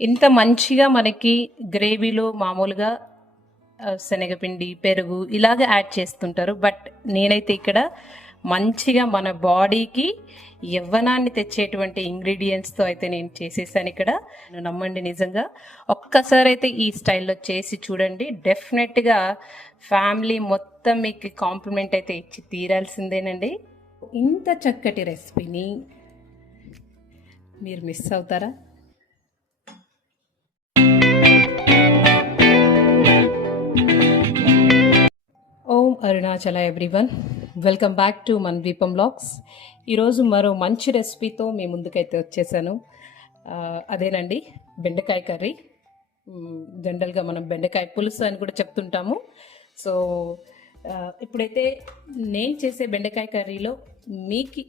ఇంత మంచిగా మనకి గ్రేవీలో మామూలుగా శనగపిండి పెరుగు ఇలాగ యాడ్ చేస్తుంటారు. బట్ నేనైతే ఇక్కడ మంచిగా మన బాడీకి యవ్వనాన్ని తెచ్చేటువంటి ఇంగ్రీడియంట్స్తో అయితే నేను చేసేసాను ఇక్కడ. నమ్మండి నిజంగా. ఒక్కసారి అయితే ఈ స్టైల్లో చేసి చూడండి. డెఫినెట్గా ఫ్యామిలీ మొత్తం మీకు కాంప్లిమెంట్ అయితే ఇచ్చి తీరాల్సిందేనండి. ఇంత చక్కటి రెసిపీని మీరు మిస్ అవుతారా? Arunachala everyone welcome back to మన దీపం బ్లాగ్స్ ఈరోజు మరో మంచి రెసిపీతో మీ ముందుకైతే వచ్చేసాను. అదేనండి బెండకాయ కర్రీ. జనరల్గా మనం బెండకాయ పులుసు అని కూడా చెప్తుంటాము. సో ఇప్పుడైతే నేను చేసే బెండకాయ కర్రీలో మీకు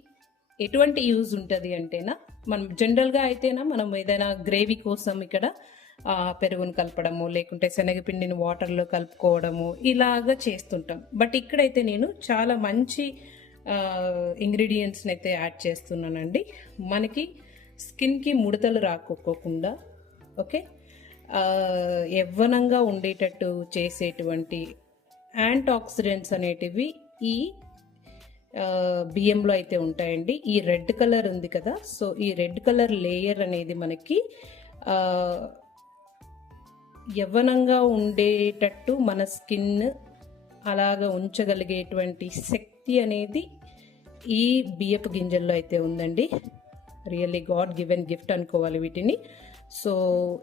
ఎటువంటి యూజ్ ఉంటుంది అంటేనా మనం జనరల్గా అయితేనా మనం ఏదైనా గ్రేవీ కోసం ఇక్కడ పెరుగును కలపడము లేకుంటే శనగపిండిని వాటర్లో కలుపుకోవడము ఇలాగా చేస్తుంటాం. బట్ ఇక్కడైతే నేను చాలా మంచి ఇంగ్రీడియంట్స్ని అయితే యాడ్ చేస్తున్నానండి. మనకి స్కిన్కి ముడతలు రాకోకుండా ఓకే? యవ్వనంగా ఉండేటట్టు చేసేటువంటి యాంటీ ఆక్సిడెంట్స్ అనేటివి ఈ బియ్యంలో అయితే ఉంటాయండి. ఈ రెడ్ కలర్ ఉంది కదా సో ఈ రెడ్ కలర్ లేయర్ అనేది మనకి యవ్వనంగా ఉండేటట్టు మన స్కిన్ అలాగ ఉంచగలిగేటువంటి శక్తి అనేది ఈ బియ్యపు గింజల్లో అయితే ఉందండి. రియల్లీ గాడ్ గివెన్ గిఫ్ట్ అనుకోవాలి వీటిని. సో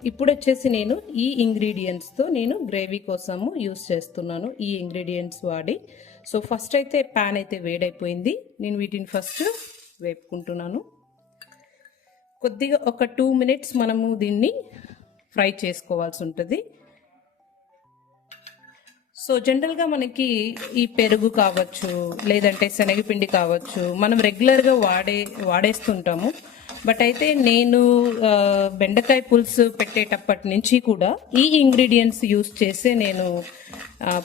ఇప్పుడు వచ్చేసి నేను ఈ ఇంగ్రీడియంట్స్తో నేను గ్రేవీ కోసము యూస్ చేస్తున్నాను. ఈ ఇంగ్రీడియంట్స్ వాడి. సో ఫస్ట్ అయితే ప్యాన్ అయితే వేడైపోయింది. నేను వీటిని ఫస్ట్ వేపుకుంటున్నాను. కొద్దిగా ఒక టూ మినిట్స్ మనము దీన్ని ఫ్రై చేసుకోవాల్సి ఉంటుంది సో జనరల్గా మనకి ఈ పెరుగు కావచ్చు లేదంటే శనగపిండి కావచ్చు మనం రెగ్యులర్గా వాడే వాడేస్తుంటాము. బట్ అయితే నేను బెండకాయ పులుసు పెట్టేటప్పటి నుంచి కూడా ఈ ఇంగ్రీడియంట్స్ యూస్ చేసే నేను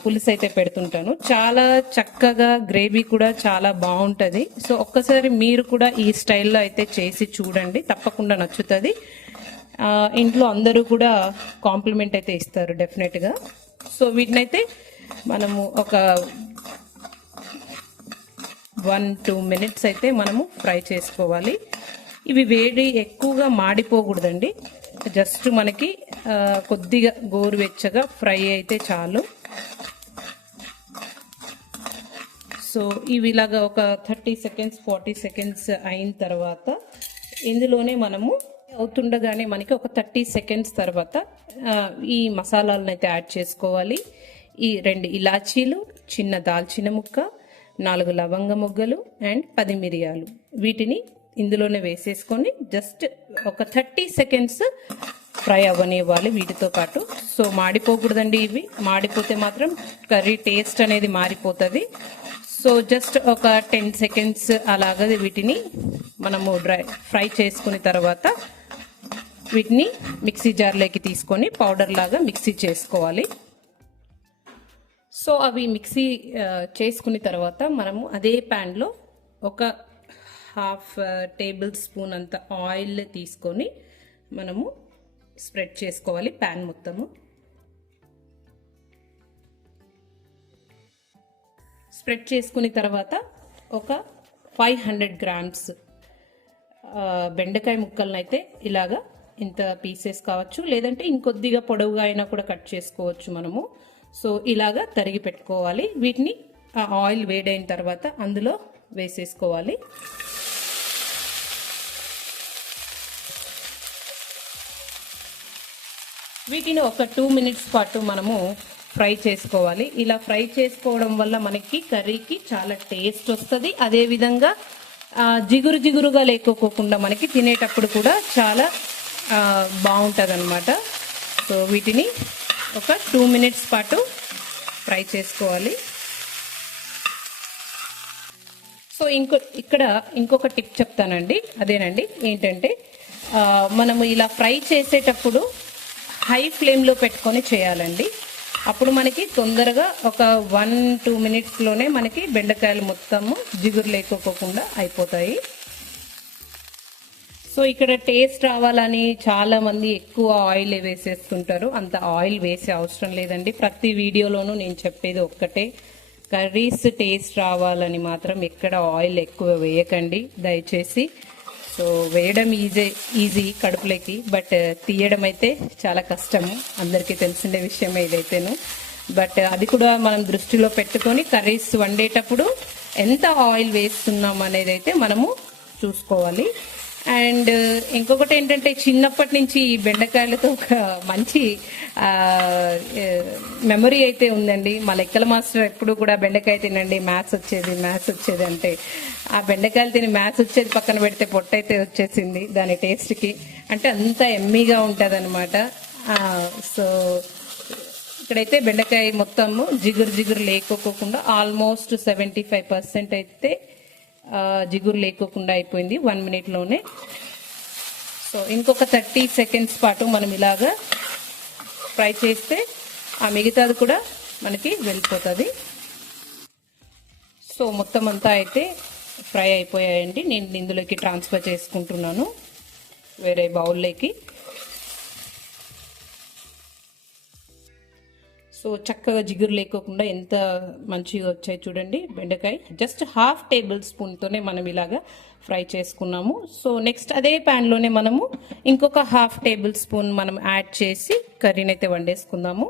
పులుసు అయితే పెడుతుంటాను. చాలా చక్కగా గ్రేవీ కూడా చాలా బాగుంటుంది సో ఒక్కసారి మీరు కూడా ఈ స్టైల్లో అయితే చేసి చూడండి. తప్పకుండా నచ్చుతుంది. ఇంట్లో అందరూ కూడా కాంప్లిమెంట్ అయితే ఇస్తారు డెఫినెట్గా సో వీటినైతే మనము ఒక వన్ టూ మినిట్స్ అయితే మనము ఫ్రై చేసుకోవాలి. ఇవి వేడి ఎక్కువగా మాడిపోకూడదండి. జస్ట్ మనకి కొద్దిగా గోరువెచ్చగా ఫ్రై అయితే చాలు. సో ఇవి ఇలాగా ఒక థర్టీ సెకండ్స్ ఫార్టీ సెకండ్స్ అయిన తర్వాత ఇందులోనే మనము అవుతుండగానే మనకి ఒక థర్టీ సెకండ్స్ తర్వాత ఈ మసాలాలను అయితే యాడ్ చేసుకోవాలి. ఈ రెండు ఇలాచీలు చిన్న దాల్చిన ముక్క నాలుగు లవంగ ముగ్గలు అండ్ పది మిరియాలు. వీటిని ఇందులోనే వేసేసుకొని జస్ట్ ఒక థర్టీ సెకండ్స్ ఫ్రై అవ్వనివ్వాలి వీటితో పాటు. సో మాడిపోకూడదండి ఇవి. మాడిపోతే మాత్రం కర్రీ టేస్ట్ అనేది మారిపోతుంది. సో జస్ట్ ఒక టెన్ సెకండ్స్ అలాగా వీటిని మనము డ్రై ఫ్రై చేసుకున్న తర్వాత వీటిని మిక్సీ జార్లోకి తీసుకొని పౌడర్ లాగా మిక్సీ చేసుకోవాలి. సో అవి మిక్సీ చేసుకుని చేసుకున్న తర్వాత మనము అదే ప్యాన్లో ఒక హాఫ్ టేబుల్ స్పూన్ అంత ఆయిల్ తీసుకొని మనము స్ప్రెడ్ చేసుకోవాలి ప్యాన్ మొత్తము. స్ప్రెడ్ చేసుకున్న తర్వాత ఒక ఫైవ్ హండ్రెడ్ గ్రామ్స్ బెండకాయ ముక్కలను అయితే ఇలాగా ఇంత పీసెస్ కావచ్చు లేదంటే ఇంకొద్దిగా పొడవుగా అయినా కూడా కట్ చేసుకోవచ్చు మనము. సో ఇలాగా తరిగి పెట్టుకోవాలి. వీటిని ఆ ఆయిల్ వేడైన తర్వాత అందులో వేసేసుకోవాలి. వీటిని ఒక టూ మినిట్స్ పాటు మనము ఫ్రై చేసుకోవాలి. ఇలా ఫ్రై చేసుకోవడం వల్ల మనకి కర్రీకి చాలా టేస్ట్ వస్తుంది. అదేవిధంగా జిగురు జిగురుగా లేకోకుండా మనకి తినేటప్పుడు కూడా చాలా బాగుంటుంది అనమాట సో వీటిని ఒక టూ మినిట్స్ పాటు ఫ్రై చేసుకోవాలి. సో ఇంకో ఇక్కడ ఇంకొక టిప్ చెప్తానండి. అదేనండి ఏంటంటే మనము ఇలా ఫ్రై చేసేటప్పుడు హై ఫ్లేమ్లో పెట్టుకొని చేయాలండి. అప్పుడు మనకి తొందరగా ఒక వన్ టూ మినిట్స్లోనే మనకి బెండకాయలు మొత్తము జిగురు లేకోకుండా అయిపోతాయి. సో ఇక్కడ టేస్ట్ రావాలని చాలా మంది ఎక్కువ ఆయిల్ వేసేస్తుంటారు. అంత ఆయిల్ వేసే అవసరం లేదండి. ప్రతి వీడియోలోనూ నేను చెప్పేది ఒక్కటే. కర్రీస్ టేస్ట్ రావాలని మాత్రం ఎక్కడ ఆయిల్ ఎక్కువ వేయకండి. దయచేసి. సో వేయడం ఈజీ ఈజీ కడుపులోకి బట్ తీయడం అయితే చాలా కష్టము. అందరికీ తెలిసిండే విషయం ఏదైతేను బట్ అది కూడా మనం దృష్టిలో పెట్టుకొని కర్రీస్ వండేటప్పుడు ఎంత ఆయిల్ వేస్తున్నాం అనేది అయితే మనము చూసుకోవాలి. అండ్ ఇంకొకటి ఏంటంటే చిన్నప్పటి నుంచి ఈ బెండకాయలతో ఒక మంచి మెమరీ అయితే ఉందండి. మా లెక్కల మాస్టర్ ఎప్పుడు కూడా బెండకాయ తినండి మ్యాథ్స్ వచ్చేది మ్యాథ్స్ వచ్చేది అంటే. ఆ బెండకాయలు తిని మ్యాథ్స్ వచ్చేది పక్కన పెడితే పొట్ట అయితే వచ్చేసింది దాని టేస్ట్కి. అంటే అంత ఎమ్మీగా ఉంటుంది అనమాట సో ఇక్కడైతే బెండకాయ మొత్తము జిగురు జిగురు లేకోకుండా ఆల్మోస్ట్ సెవెంటీ ఫైవ్ పర్సెంట్ అయితే జిగురు లేకోకుండా అయిపోయింది. వన్ మినిట్లోనే సో ఇంకొక థర్టీ సెకండ్స్ పాటు మనం ఇలాగా ఫ్రై చేస్తే ఆ మిగతాది కూడా మనకి వెళ్ళిపోతుంది. సో మొత్తం అంతా అయితే ఫ్రై అయిపోయాయండి. నేను ఇందులోకి ట్రాన్స్ఫర్ చేసుకుంటున్నాను. వేరే బౌల్లోకి. సో చక్కగా జిగురు లేకోకుండా ఎంత మంచిగా వచ్చాయి చూడండి బెండకాయ. జస్ట్ హాఫ్ టేబుల్ స్పూన్తోనే మనం ఇలాగా ఫ్రై చేసుకున్నాము. సో నెక్స్ట్ అదే ప్యాన్లోనే మనము ఇంకొక హాఫ్ టేబుల్ స్పూన్ మనం యాడ్ చేసి కర్రీని అయితే వండేసుకుందాము.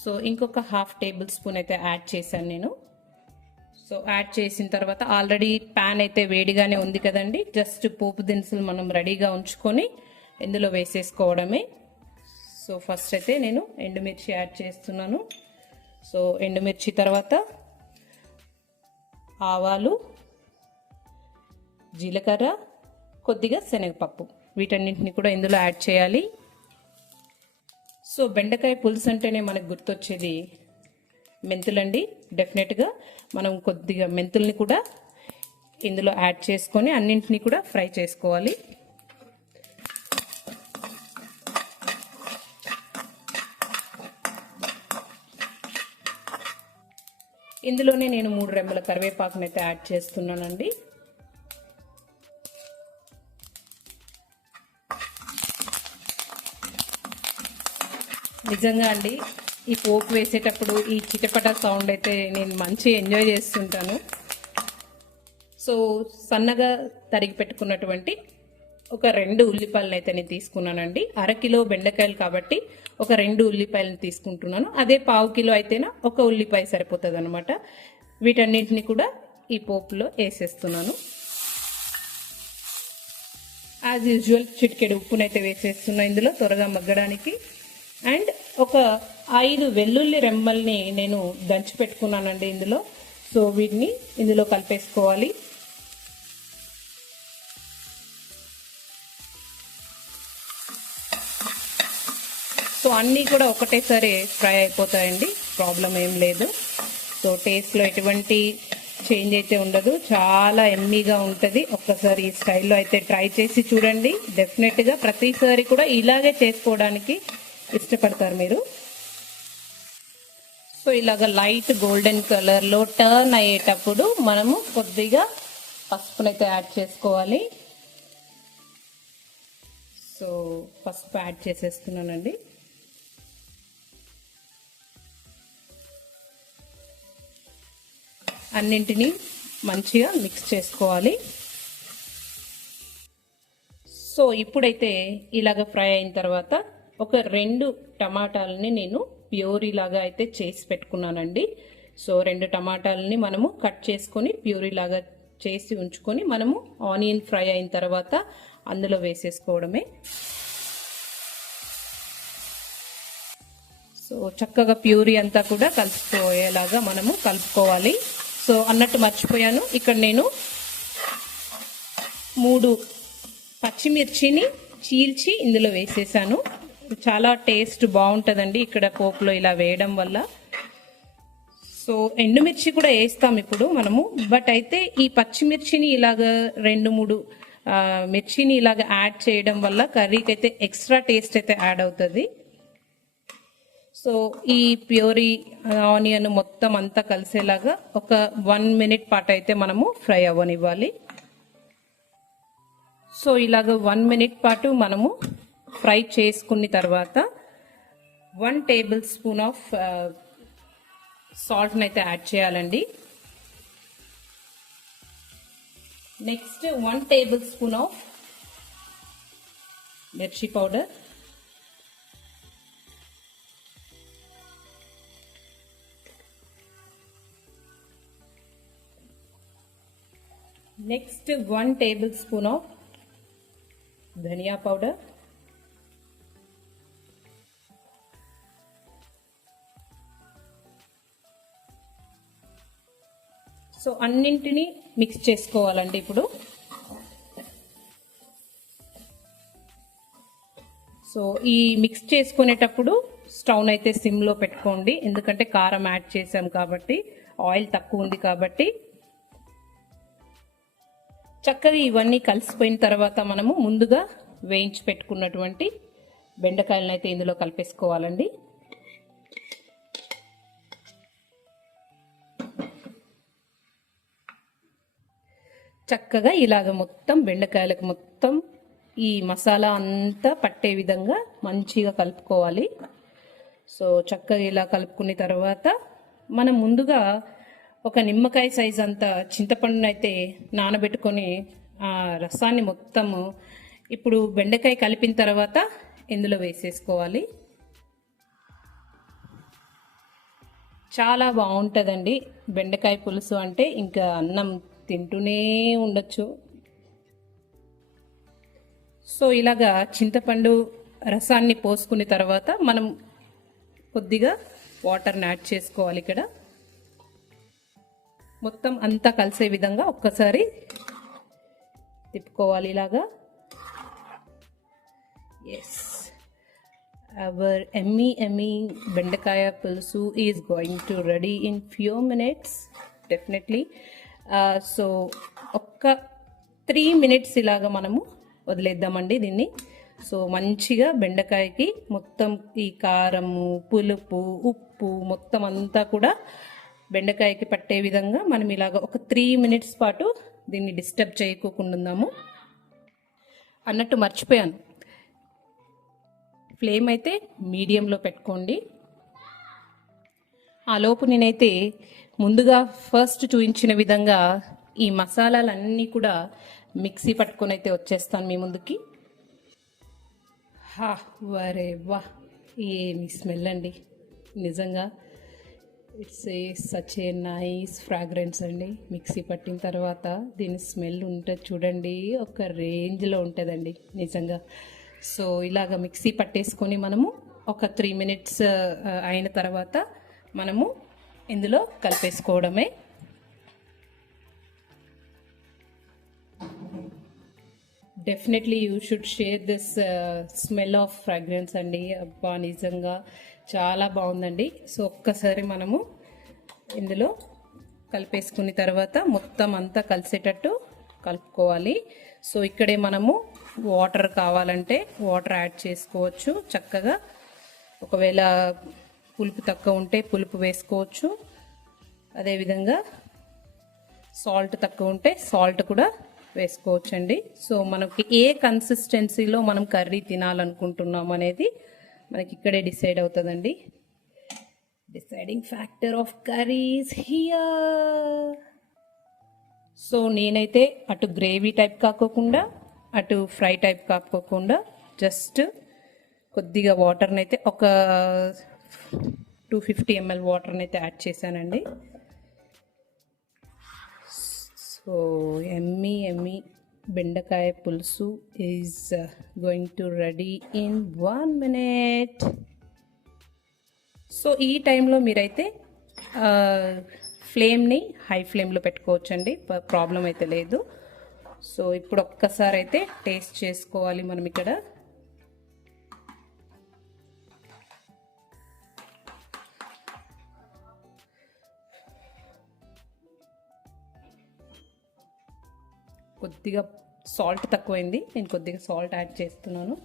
సో ఇంకొక హాఫ్ టేబుల్ స్పూన్ అయితే యాడ్ చేశాను నేను. సో యాడ్ చేసిన తర్వాత ఆల్రెడీ ప్యాన్ అయితే వేడిగానే ఉంది కదండి. జస్ట్ పోపు దినుసులు మనం రెడీగా ఉంచుకొని ఇందులో వేసేసుకోవడమే. సో ఫస్ట్ అయితే నేను ఎండుమిర్చి యాడ్ చేస్తున్నాను. సో ఎండుమిర్చి తర్వాత ఆవాలు జీలకర్ర కొద్దిగా శనగపప్పు. వీటన్నింటిని కూడా ఇందులో యాడ్ చేయాలి. సో బెండకాయ పులుసు అంటేనే మనకు గుర్తొచ్చేది మెంతులండి. డెఫినెట్గా మనం కొద్దిగా మెంతుల్ని కూడా ఇందులో యాడ్ చేసుకొని అన్నింటినీ కూడా ఫ్రై చేసుకోవాలి. ఇందులోనే నేను మూడు రెమ్మల కరివేపాకును అయితే యాడ్ చేస్తున్నానండి. నిజంగా అండి ఈ పోపు వేసేటప్పుడు ఈ చిటపట సౌండ్ అయితే నేను మంచి ఎంజాయ్ చేస్తుంటాను. సో సన్నగా తరిగి పెట్టుకున్నటువంటి ఒక రెండు ఉల్లిపాయలను అయితే నేను తీసుకున్నానండి. అరకిలో బెండకాయలు కాబట్టి ఒక రెండు ఉల్లిపాయలను తీసుకుంటున్నాను. అదే పావు కిలో అయితేనా ఒక ఉల్లిపాయ సరిపోతుంది అనమాట వీటన్నింటిని కూడా ఈ పోపులో వేసేస్తున్నాను. యాజ్ యూజువల్ చిటికెడు ఉప్పునైతే వేసేస్తున్నా ఇందులో త్వరగా మగ్గడానికి. అండ్ ఒక ఐదు వెల్లుల్లి రెమ్మల్ని నేను దంచి పెట్టుకున్నానండి ఇందులో. సో వీటిని ఇందులో కలిపేసుకోవాలి. సో అన్నీ కూడా ఒకటేసారి ఫ్రై అయిపోతాయండి. ప్రాబ్లం ఏం లేదు. సో టేస్ట్లో ఎటువంటి చేంజ్ అయితే ఉండదు. చాలా ఎమ్మీగా ఉంటుంది. ఒక్కసారి ఈ స్టైల్లో అయితే ట్రై చేసి చూడండి. డెఫినెట్గా ప్రతిసారి కూడా ఇలాగే చేసుకోవడానికి ఇష్టపడతారు మీరు. సో ఇలాగ లైట్ గోల్డెన్ కలర్లో టర్న్ అయ్యేటప్పుడు మనము కొద్దిగా పసుపునైతే యాడ్ చేసుకోవాలి. సో పసుపు యాడ్ చేసేస్తున్నానండి. అన్నింటినీ మంచిగా మిక్స్ చేసుకోవాలి. సో ఇప్పుడైతే ఇలాగ ఫ్రై అయిన తర్వాత ఒక రెండు టమాటాలని నేను ప్యూరీ లాగా అయితే చేసి పెట్టుకున్నానండి. సో రెండు టమాటాలని మనము కట్ చేసుకొని ప్యూరీ లాగా చేసి ఉంచుకొని మనము ఆనియన్ ఫ్రై అయిన తర్వాత అందులో వేసేసుకోవడమే. సో చక్కగా ప్యూరీ అంతా కూడా కలిసిపోయేలాగా మనము కలుపుకోవాలి. సో అన్నట్టు మర్చిపోయాను. ఇక్కడ నేను మూడు పచ్చిమిర్చిని చీల్చి ఇందులో వేసేసాను. చాలా టేస్ట్ బాగుంటుందండి ఇక్కడ పోపులో ఇలా వేయడం వల్ల. సో ఎండుమిర్చి కూడా వేస్తాం ఇప్పుడు మనము. బట్ అయితే ఈ పచ్చిమిర్చిని ఇలాగ రెండు మూడు మిర్చిని ఇలాగ యాడ్ చేయడం వల్ల కర్రీకి అయితే ఎక్స్ట్రా టేస్ట్ అయితే యాడ్ అవుతుంది. సో ఈ ప్యూరీ ఆనియన్ మొత్తం అంతా కలిసేలాగా ఒక వన్ మినిట్ పాటు అయితే మనము ఫ్రై అవ్వనివ్వాలి. సో ఇలాగ వన్ మినిట్ పాటు మనము ఫ్రై చేసుకున్న తర్వాత వన్ టేబుల్ స్పూన్ ఆఫ్ సాల్ట్ని అయితే యాడ్ చేయాలండి. Next one table spoon of mirchi powder. Next one table spoon of dhaniya powder so అన్నింటినీ మిక్స్ చేసుకోవాలండి ఇప్పుడు. సో ఈ మిక్స్ చేసుకునేటప్పుడు స్టవ్ అయితే సిమ్లో పెట్టుకోండి. ఎందుకంటే కారం యాడ్ చేసాం కాబట్టి ఆయిల్ తక్కువ ఉంది కాబట్టి చక్కగా ఇవన్నీ కలిసిపోయిన తర్వాత మనము ముందుగా వేయించి పెట్టుకున్నటువంటి బెండకాయలను అయితే ఇందులో కలిపేసుకోవాలండి. చక్కగా ఇలాగ మొత్తం బెండకాయలకు మొత్తం ఈ మసాలా అంతా పట్టే విధంగా మంచిగా కలుపుకోవాలి. సో చక్కగా ఇలా కలుపుకున్న తర్వాత మనం ముందుగా ఒక నిమ్మకాయ సైజ్ అంత చింతపండును అయితే నానబెట్టుకొని ఆ రసాన్ని మొత్తము ఇప్పుడు బెండకాయ కలిపిన తర్వాత ఇందులో వేసేసుకోవాలి. చాలా బాగుంటుందండి బెండకాయ పులుసు అంటే ఇంకా అన్నం తింటూనే ఉండొచ్చు. సో ఇలాగా చింతపండు రసాన్ని పోసుకున్న తర్వాత మనం కొద్దిగా వాటర్ని యాడ్ చేసుకోవాలి ఇక్కడ. మొత్తం అంతా కలిసే విధంగా ఒక్కసారి తిప్పుకోవాలి ఇలాగా. Yes hour yummy yummy bendakaya pulusu is going to ready in few minutes definitely so ఒక్క త్రీ మినిట్స్ ఇలాగా మనము వదిలేద్దామండి దీన్ని. సో మంచిగా బెండకాయకి మొత్తం ఈ కారము పులుపు ఉప్పు మొత్తం అంతా కూడా బెండకాయకి పట్టే విధంగా మనం ఇలాగ ఒక త్రీ మినిట్స్ పాటు దీన్ని డిస్టర్బ్ చేయకోకుండా ఉందాము అన్నట్టు మర్చిపోయాను. ఫ్లేమ్ అయితే మీడియంలో పెట్టుకోండి. ఆ లోపు నేనైతే ముందుగా ఫస్ట్ చూపించిన విధంగా ఈ మసాలాలన్నీ కూడా మిక్సీ పట్టుకొని అయితే వచ్చేస్తాను మీ ముందుకి. హా వరే వా ఏమి స్మెల్ అండి. నిజంగా it's a such a nice fragrance అండి. మిక్సీ పట్టిన తర్వాత దీని స్మెల్ ఉంటుంది చూడండి ఒక రేంజ్లో ఉంటుందండి నిజంగా. సో ఇలాగ మిక్సీ పట్టేసుకొని మనము ఒక త్రీ మినిట్స్ అయిన తర్వాత మనము ఇందులో కలిపేసుకోవడమే. Definitely you should share this smell of fragrance అండి. అబ్బా నిజంగా చాలా బాగుందండి. సో ఒక్కసారి మనము ఇందులో కలిపేసుకున్న తర్వాత మొత్తం అంతా కలిసేటట్టు కలుపుకోవాలి. సో ఇక్కడే మనము వాటర్ కావాలంటే వాటర్ యాడ్ చేసుకోవచ్చు. చక్కగా ఒకవేళ పులుపు తక్కువ ఉంటే పులుపు వేసుకోవచ్చు. అదేవిధంగా సాల్ట్ తక్కువ ఉంటే సాల్ట్ కూడా వేసుకోవచ్చండి. సో మనకి ఏ కన్సిస్టెన్సీలో మనం కర్రీ తినాలనుకుంటున్నాం అనేది మనకి ఇక్కడే డిసైడ్ అవుతుందండి. Deciding factor of curries here so నేనైతే అటు గ్రేవీ టైప్ కాకోకుండా అటు ఫ్రై టైప్ కాకోకుండా జస్ట్ కొద్దిగా వాటర్ని అయితే ఒక టూ ఫిఫ్టీ ఎంఎల్ వాటర్ని అయితే యాడ్ చేశానండి so yummy yummy bendakaya pulusu is going to ready in one minute so ఈ టైంలో మీరైతే ఫ్లేమ్ని హై ఫ్లేమ్లో పెట్టుకోవచ్చండి. ప్రాబ్లం అయితే లేదు. సో ఇప్పుడు ఒక్కసారి అయితే టేస్ట్ చేసుకోవాలి మనం ఇక్కడ. కొద్దిగా సాల్ట్ తక్కువైంది. నేను కొద్దిగా సాల్ట్ యాడ్ చేస్తున్నాను.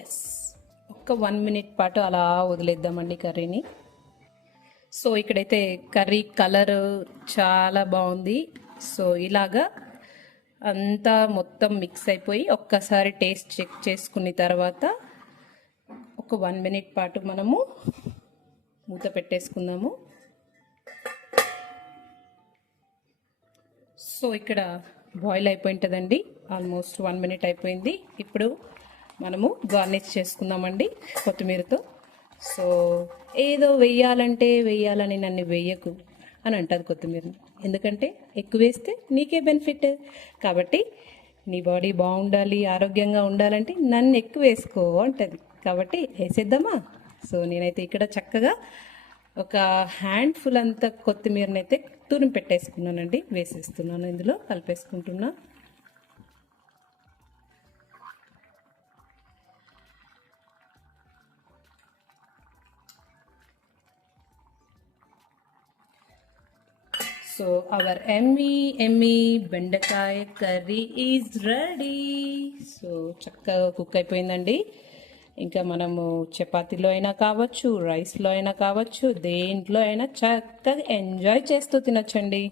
ఎస్ ఒక్క వన్ మినిట్ పాటు అలా వదిలేద్దామండి కర్రీని. సో ఇక్కడైతే కర్రీ కలర్ చాలా బాగుంది. సో ఇలాగా అంతా మొత్తం మిక్స్ అయిపోయి ఒక్కసారి టేస్ట్ చెక్ చేసుకున్న తర్వాత ఒక వన్ మినిట్ పాటు మనము మూత పెట్టేసుకుందాము. సో ఇక్కడ బాయిల్ అయిపోయింటుందండి. ఆల్మోస్ట్ వన్ మినిట్ అయిపోయింది. ఇప్పుడు మనము గార్నిష్ చేసుకుందామండి కొత్తిమీరతో. సో ఏదో వెయ్యాలంటే వెయ్యాలని నన్ను వెయ్యకు అని అంటుంది కొత్తిమీర ఎందుకంటే ఎక్కువ వేస్తే నీకే బెనిఫిట్ కాబట్టి నీ బాడీ బాగుండాలి ఆరోగ్యంగా ఉండాలంటే నన్ను ఎక్కువ వేసుకో అంటది. కాబట్టి వేసేద్దామా? సో నేనైతే ఇక్కడ చక్కగా ఒక హ్యాండ్ ఫుల్ అంత కొత్తిమీరనైతే తురిమి పెట్టేసుకున్నానండి. వేసేస్తున్నాను ఇందులో కలిపేసుకుంటున్నా. So our yummy yummy bendakaya curry is ready so చక్కగా కుక్ అయిపోయిందండి. ఇంకా మనము చపాతీలో అయినా కావచ్చు రైస్లో అయినా కావచ్చు దేంట్లో అయినా చక్కగా ఎంజాయ్ చేస్తూ తినొచ్చండి.